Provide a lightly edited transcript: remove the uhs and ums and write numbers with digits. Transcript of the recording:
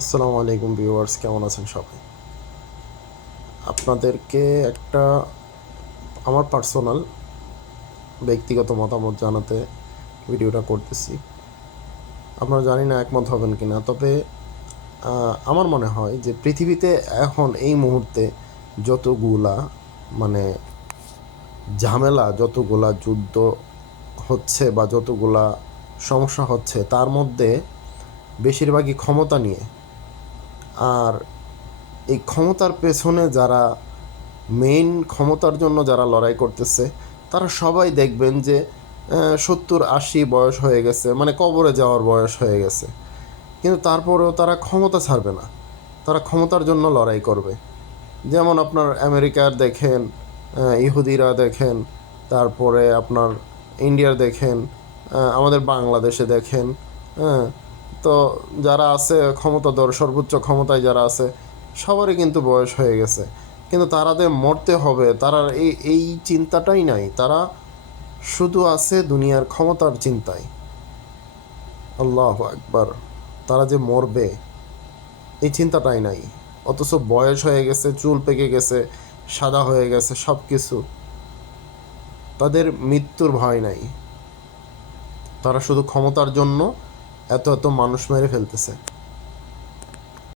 আসসালামু আলাইকুম ভিউয়ার্স, কেমন আছেন সবাই? আপনাদেরকে একটা আমার পার্সোনাল ব্যক্তিগত মতামত জানাতে ভিডিওটা করতেছি। আপনারা জানি না একমত হবেন কি না, তবে আমার মনে হয় যে পৃথিবীতে এখন এই মুহূর্তে যতগুলা মানে ঝামেলা, যতগুলা যুদ্ধ হচ্ছে বা যতগুলা সমস্যা হচ্ছে, তার মধ্যে বেশিরভাগই ক্ষমতা নিয়ে। আর এই ক্ষমতার পেছনে যারা মেইন ক্ষমতার জন্য যারা লড়াই করতেছে, তারা সবাই দেখবেন যে 70-80 বয়স হয়ে গেছে, মানে কবরে যাওয়ার বয়স হয়ে গেছে। কিন্তু তারপরেও তারা ক্ষমতা ছাড়বে না, তারা ক্ষমতার জন্য লড়াই করবে। যেমন আপনার আমেরিকার দেখেন, ইহুদিরা দেখেন, তারপরে আপনার ইন্ডিয়ার দেখেন, আমাদের বাংলাদেশে দেখেন। হ্যাঁ, তো যারা আছে ক্ষমতাধর, সর্বোচ্চ ক্ষমতায় যারা আছে, সবারই কিন্তু বয়স হয়ে গেছে। কিন্তু তারাদের মরতে হবে, তারা এই চিন্তাটাই নাই। তারা শুধু আছে দুনিয়ার ক্ষমতার চিন্তায়। আল্লাহু আকবার। তারা যে মরবে এই চিন্তাটাই নাই। অথচ বয়স হয়ে গেছে, চুল পেকে গেছে, সাদা হয়ে গেছে, সব কিছু। তাদের মৃত্যুর ভয় নাই। তারা শুধু ক্ষমতার জন্য এত এত মানুষ মেরে ফেলতেছে।